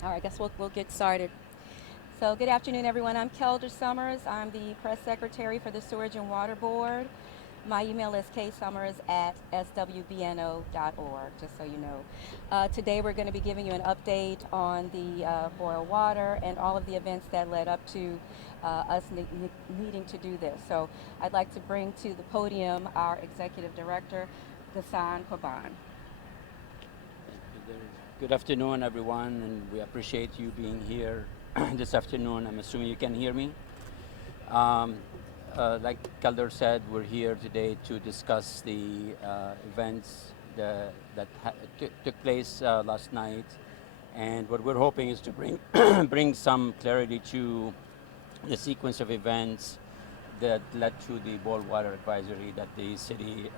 All right, I guess we'll get started. So good afternoon, everyone. I'm Kelder Summers. I'm the press secretary for the Sewerage and Water Board. My email is ksummers@swbno.org, just so you know. Today we're going to be giving you an update on the boil water and all of the events that led up to us needing to do this. So I'd like to bring to the podium our executive director, Ghassan Kwaban. Good afternoon, everyone, and we appreciate you being here this afternoon. I'm assuming you can hear me. Um, like Calder said, we're here today to discuss the events that took place last night, and what we're hoping is to bring bring some clarity to the sequence of events that led to the boil water advisory that the city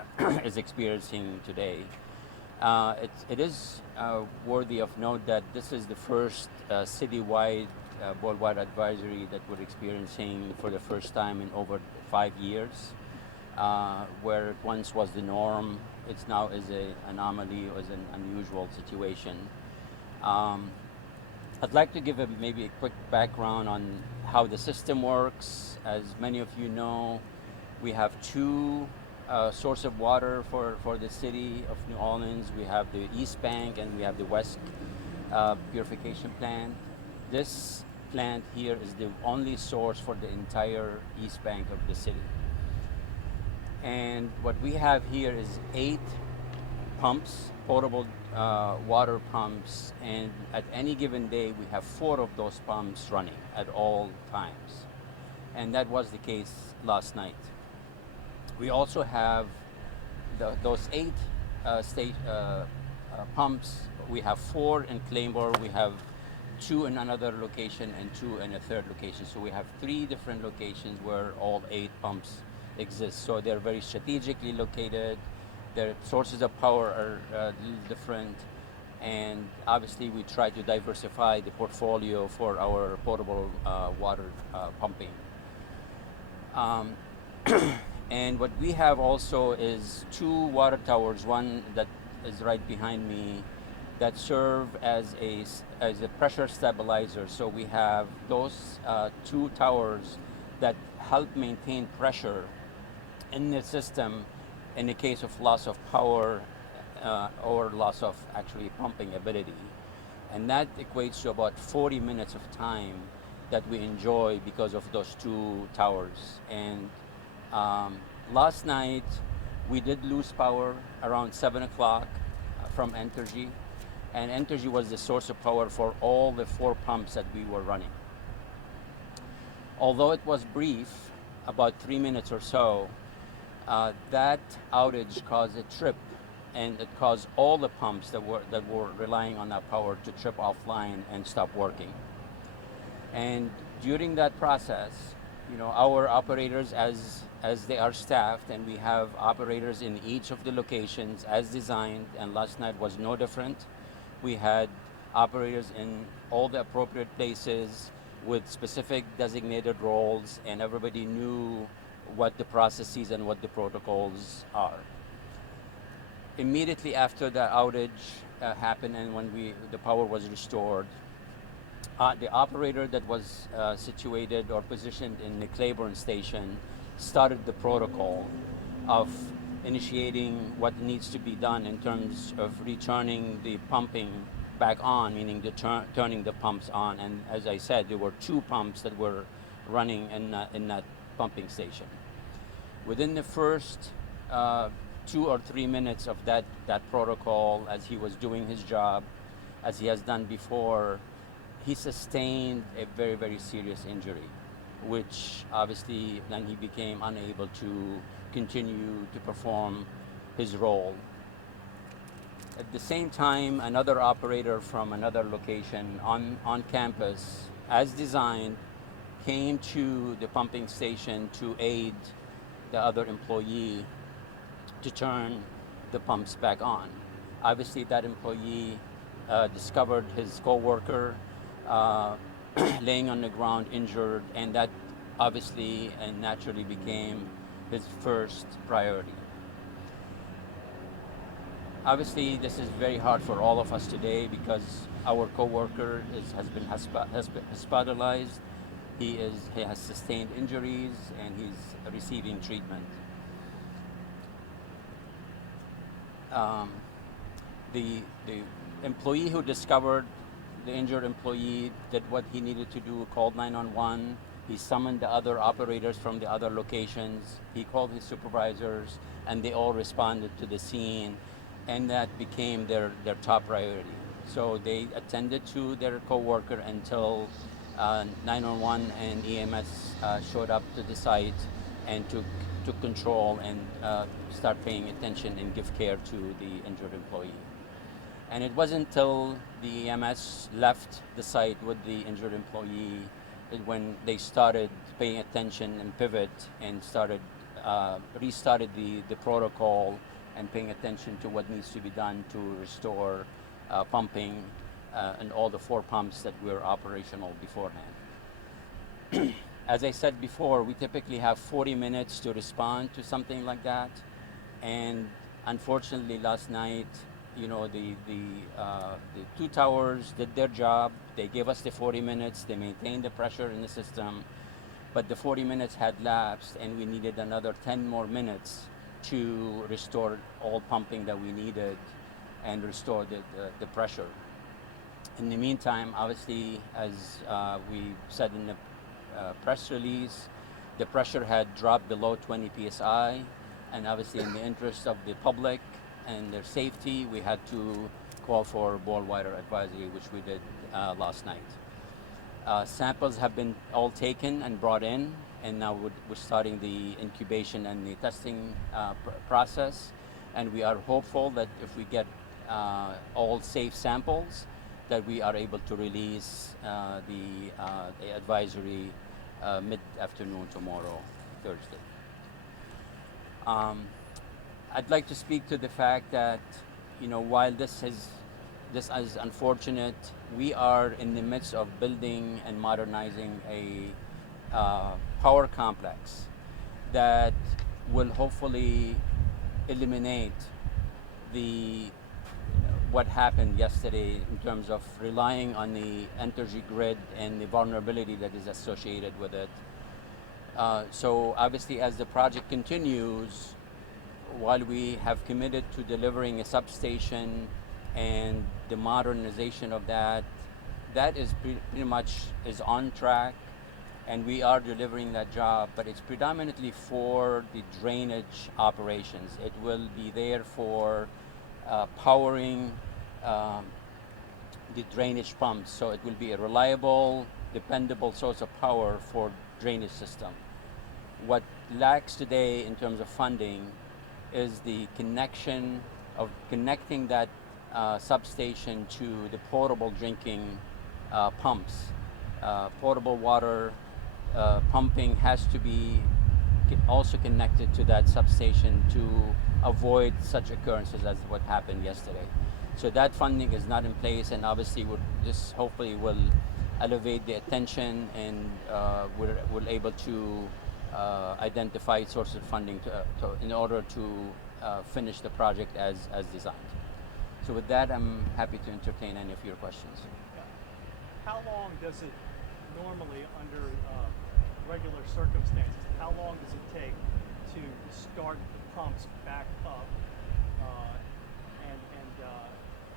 is experiencing today. It is worthy of note that this is the first citywide boil water advisory that we're experiencing for the first time in over 5 years, where it once was the norm. It's now is an anomaly or is an unusual situation. Um, I'd like to give maybe a quick background on how the system works. As many of you know, we have two source of water for the city of New Orleans. We have the East Bank and we have the West purification plant. This plant here is the only source for the entire East Bank of the city. And what we have here is 8 pumps, potable water pumps, and at any given day we have 4 of those pumps running at all times. And that was the case last night. We also have those 8 pumps. We have 4 in Claymore. We have 2 in another location and 2 in a third location. So we have 3 different locations where all 8 pumps exist. So they're very strategically located. Their sources of power are different. And obviously we try to diversify the portfolio for our potable water pumping. Um, And what we have also is 2 water towers, one that is right behind me, that serve as a pressure stabilizer. So we have those 2 towers that help maintain pressure in the system in the case of loss of power or loss of actually pumping ability. And that equates to about 40 minutes of time that we enjoy because of those 2 towers. And last night, we did lose power around 7 o'clock from Entergy, and Entergy was the source of power for all the 4 pumps that we were running. Although it was brief, about 3 minutes or so, that outage caused a trip, and it caused all the pumps that were relying on that power to trip offline and stop working. And during that process, our operators, as they are staffed, and we have operators in each of the locations as designed, and last night was no different. We had operators in all the appropriate places with specific designated roles, and everybody knew what the processes and what the protocols are. Immediately after the outage happened and when the power was restored, the operator that was situated or positioned in the Claiborne station started the protocol of initiating what needs to be done in terms of returning the pumping back on, meaning turning the pumps on. And as I said, there were 2 pumps that were running in that pumping station. Within the first 2 or 3 minutes of that protocol, as he was doing his job, as he has done before, he sustained a very, very serious injury, which obviously then he became unable to continue to perform his role. At the same time, another operator from another location on campus, as designed, came to the pumping station to aid the other employee to turn the pumps back on. Obviously, that employee discovered his coworker uh, laying on the ground injured, and that obviously and naturally became his first priority. Obviously, this is very hard for all of us today because Our coworker has been hospitalized. He has sustained injuries and he's receiving treatment. Um, the employee who discovered the injured employee did what he needed to do, called 911. He summoned the other operators from the other locations. He called his supervisors, and they all responded to the scene, and that became their top priority. So they attended to their coworker until 911 and EMS showed up to the site and took control and start paying attention and give care to the injured employee. And it wasn't until the EMS left the site with the injured employee when they started paying attention and pivot and restarted the protocol and paying attention to what needs to be done to restore pumping and all the 4 pumps that were operational beforehand. As I said before, we typically have 40 minutes to respond to something like that. And unfortunately, last night, the 2 towers did their job. They gave us the 40 minutes. They maintained the pressure in the system. But the 40 minutes had lapsed, and we needed another 10 more minutes to restore all pumping that we needed and restore the pressure. In the meantime, obviously, as we said in the press release, the pressure had dropped below 20 psi, and obviously in the interest of the public and their safety, we had to call for boil water advisory, which we did last night. Samples have been all taken and brought in, and now we're starting the incubation and the testing process, and we are hopeful that if we get all safe samples, that we are able to release the advisory mid-afternoon tomorrow, Thursday. I'd like to speak to the fact that, while this is unfortunate, we are in the midst of building and modernizing a power complex that will hopefully eliminate what happened yesterday in terms of relying on the energy grid and the vulnerability that is associated with it. So obviously, as the project continues, while we have committed to delivering a substation and the modernization of that is pretty much is on track, and we are delivering that job, but it's predominantly for the drainage operations. It will be there for powering the drainage pumps, so it will be a reliable, dependable source of power for drainage system. What lacks today in terms of funding is the connecting that substation to the potable drinking pumps. Potable water pumping has to be also connected to that substation to avoid such occurrences as what happened yesterday. So that funding is not in place, and obviously this hopefully will elevate the attention, and we're able to identify sources of funding in order to finish the project as designed. So with that, I'm happy to entertain any of your questions. How long does it normally, under regular circumstances, how long does it take to start the pumps back up, and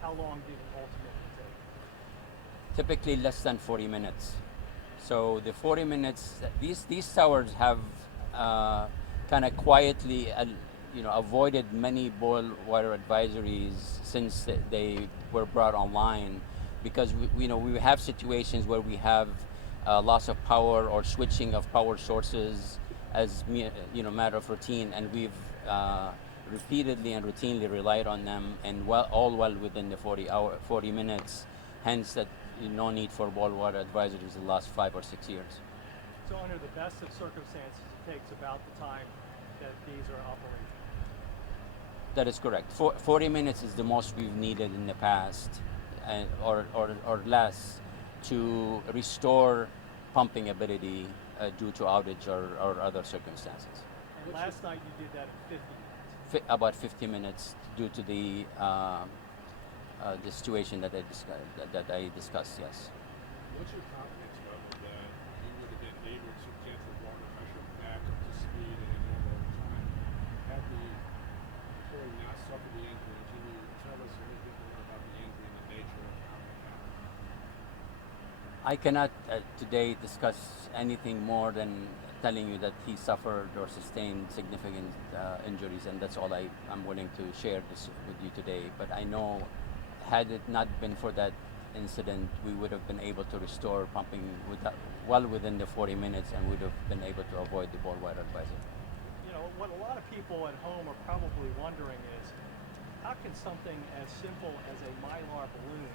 how long did it ultimately take? Typically less than 40 minutes. So the 40 minutes, these towers have kind of quietly avoided many boil water advisories since they were brought online, because we have situations where we have loss of power or switching of power sources as matter of routine, and we've repeatedly and routinely relied on them, and all well within the 40 minutes. Hence, that no need for boil water advisories the last 5 or 6 years. So under the best of circumstances, it takes about the time that these are operating. That is correct. 40 minutes is the most we've needed in the past, or less, to restore pumping ability due to outage or other circumstances. And last night you did that in 50 minutes. About 50 minutes due to the the situation that I discussed. Yes. What's your confidence level that you would have been able to get the water pressure back up to speed in a normal time had the employee not suffered the injury? Can you tell us a little bit more about the injury and the nature of how it happened? I cannot today discuss anything more than telling you that he suffered or sustained significant injuries, and that's all I'm willing to share this with you today. But I know, had it not been for that incident, we would have been able to restore pumping well within the 40 minutes, and would have been able to avoid the boil-water advisory. You know, what a lot of people at home are probably wondering is, how can something as simple as a Mylar balloon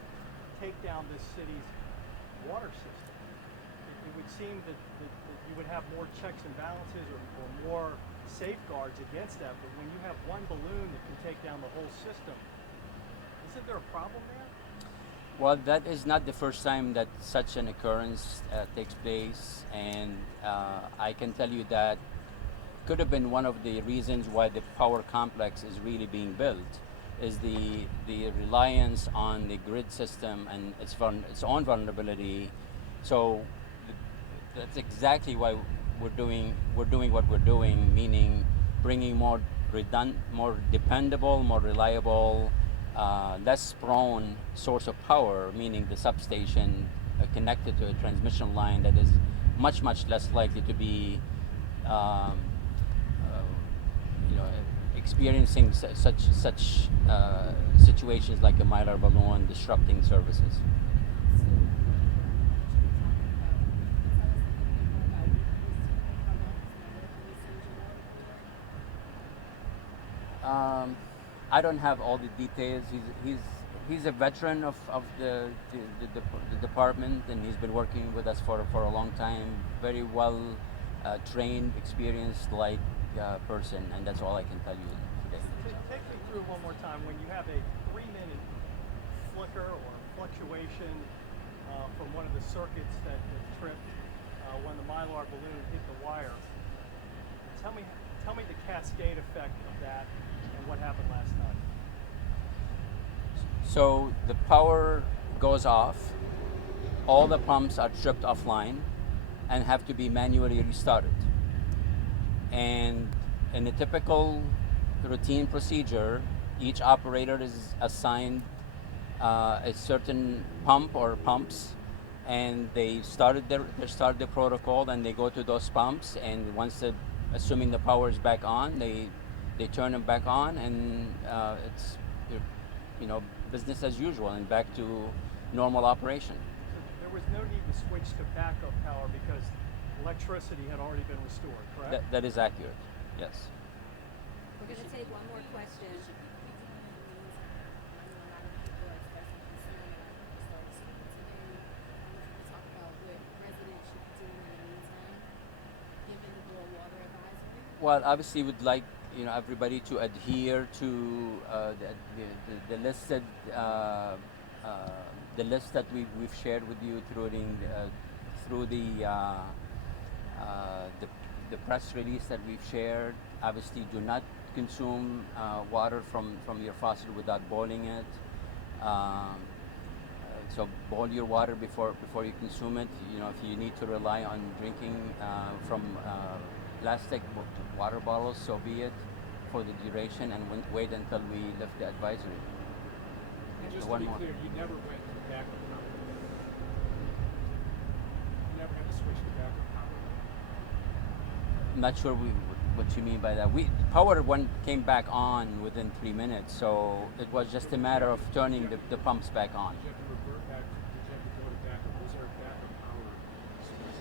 take down this city's water system? It would seem that you would have more checks and balances or more safeguards against that, but when you have one balloon that can take down the whole system, isn't there a problem there? Well, that is not the first time that such an occurrence takes place, and I can tell you that could have been one of the reasons why the power complex is really being built, is the reliance on the grid system and its own vulnerability. So that's exactly why we're doing what we're doing, meaning bringing more dependable, more reliable, less prone source of power, meaning the substation connected to a transmission line that is much less likely to be experiencing such situations like a Mylar balloon disrupting services. I don't have all the details. He's a veteran of the department, and he's been working with us for a long time. Very well trained, experienced person, and that's all I can tell you today. Take me through one more time when you have a 3-minute flicker or fluctuation from one of the circuits that tripped when the Mylar balloon hit the wire. Tell me the cascade effect of that and what happened last night. So the power goes off, all the pumps are tripped offline and have to be manually restarted. And in a typical routine procedure, each operator is assigned a certain pump or pumps, and they start the protocol, and they go to those pumps, and once assuming the power is back on, they turn them back on, and it's business as usual and back to normal operation. So there was no need to switch to backup power because electricity had already been restored, correct? That is accurate, yes. We're going to take one more question. Well, obviously, we'd like everybody to adhere to the listed the list that we've shared with you through the press release that we've shared. Obviously, do not consume water from your faucet without boiling it. So boil your water before you consume it. If you need to rely on drinking from plastic water bottles, so be it, for the duration, and wait until we lift the advisory. And just to One be more. clear, you never went to backup power. You never had to switch to backup power. I'm not sure what you mean by that. Power came back on within 3 minutes, so it was just a matter of turning the pumps back on. Did you have to revert back? Did you have to go to backup? Was there a backup power source?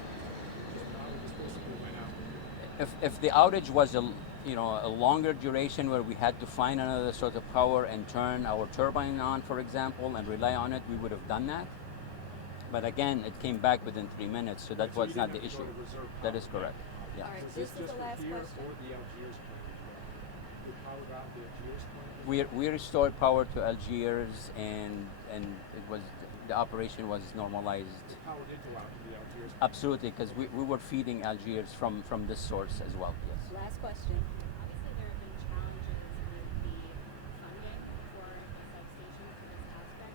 Just power just basically went out. If the outage was a longer duration where we had to find another source of power and turn our turbine on, for example, and rely on it, we would have done that. But again, it came back within 3 minutes, so that So was you not didn't the have to issue. go to reserve That power. is correct. Yeah. All right, Was this this is just the for last here question. or the Algiers plant? We powered out the Algiers plant? We restored power to Algiers, and the operation was normalized. The power did go out to the Algiers plant. Absolutely, because we were feeding Algiers from this source as well. Yes. Last question. Obviously, there have been challenges with the funding for the substation for this aspect.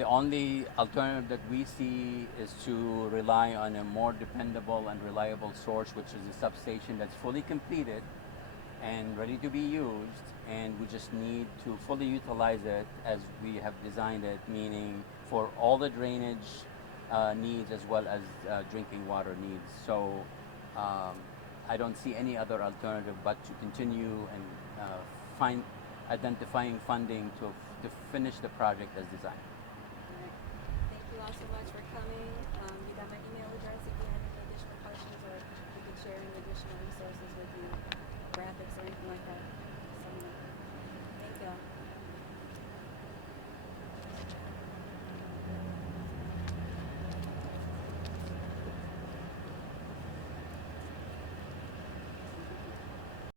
The only alternative that we see is to rely on a more dependable and reliable source, which is a substation that's fully completed and ready to be used, and we just need to fully utilize it as we have designed it, meaning for all the drainage needs as well as drinking water needs. So I don't see any other alternative but to continue and find identifying funding to finish the project as designed. Thank you all so much for coming. You got my email address if you have any additional questions, or we can share any additional resources with you.